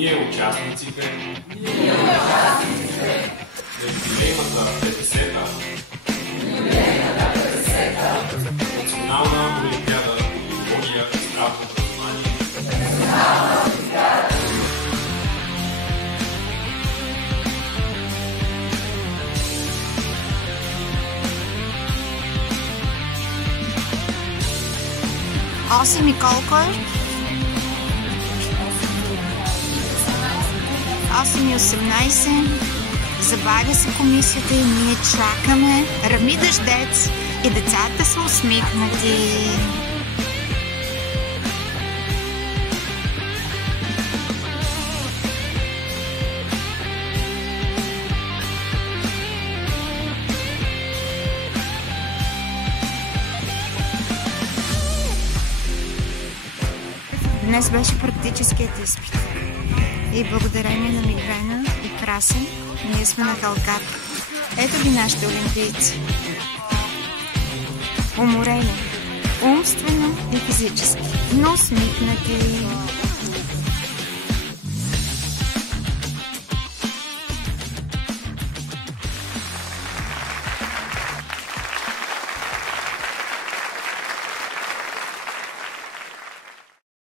Ние участниците на юбилейната 50-та Национална олимпиада по биология и здравно образование. Осем и колко е? 8:18. Забавя се комисията и ние чакаме. Равни дъждец и децата са усмихнати. Днес беше практическият изпит. И благодарение на Мигрена и Красен, ние сме на Калката. Ето ги нашите олимпийци. Уморени, умствено и физически, но усмихнати.